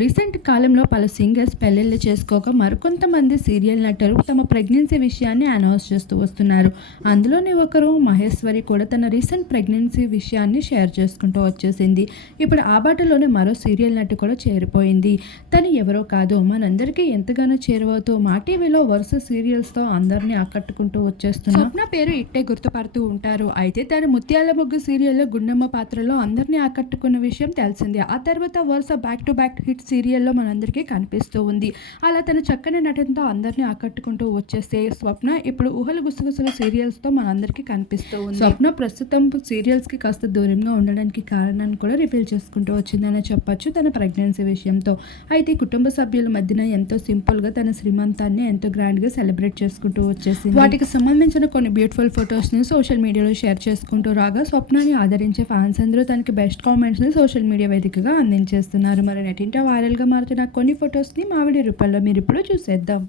Recent కాలంలో పలు singers పెళ్ళిళ్ళు చేసుకోక మరికొంతమంది సీరియల్ నటులు తమ ప్రెగ్నెన్సీ విషయాన్ని అనౌన్స్ చేస్తూ వస్తున్నారు. అందులోనే ఒకరు మహేశ్వరి కూడా తన రీసెంట్ ప్రెగ్నెన్సీ విషయాన్ని షేర్ చేసుకుంటూ వచ్చేసింది. ఇప్పుడు ఆ బాటలోనే మరో సీరియల్ నటు కూడా చేరిపోయింది. తను ఎవరో కాదు మనందరికీ ఎంతగానో చేరువవుతూ మా టీవీలో వరుస సీరియల్స్తో అందరినీ ఆకట్టుకుంటూ వచ్చేస్తున్నా స్వప్న పేరు ఇట్టే గుర్తుపడుతూ ఉంటారు. అయితే తన ముత్యాల ముగ్గు సీరియల్లో గుండమ్మ పాత్రలో అందరినీ ఆకట్టుకున్న విషయం తెలిసిందే. ఆ తర్వాత వరుస బ్యాక్ టు బ్యాక్ హిట్స్ సీరియల్లో మనందరికీ కనిపిస్తూ ఉంది. అలా తన చక్కని నటనతో అందరినీ ఆకట్టుకుంటూ వచ్చేస్తే స్వప్న ఇప్పుడు ఊహల గుసగుసల సీరియల్స్తో మనందరికీ కనిపిస్తూ ఉంది. స్వప్న ప్రస్తుతం సీరియల్స్కి కాస్త దూరంగా ఉండడానికి కారణాన్ని కూడా రివీల్ చేసుకుంటూ వచ్చిందని చెప్పొచ్చు తన ప్రెగ్నెన్సీ విషయంతో. అయితే కుటుంబ సభ్యుల మధ్యన ఎంతో సింపుల్గా తన శ్రీమంతాన్ని ఎంతో గ్రాండ్గా సెలబ్రేట్ చేసుకుంటూ వచ్చేసింది. వాటికి సంబంధించిన కొన్ని బ్యూటిఫుల్ ఫొటోస్ని సోషల్ మీడియాలో షేర్ చేసుకుంటూ రాగా స్వప్నాన్ని ఆదరించే ఫ్యాన్స్ అందరూ తనకి బెస్ట్ కామెంట్స్ని సోషల్ మీడియా వేదికగా అందించేస్తున్నారు. మరి నెటింట వైరల్గా మారుతున్న కొన్ని ఫొటోస్ని మామిడి రూపంలో మీరు ఇప్పుడు చూసేద్దాం.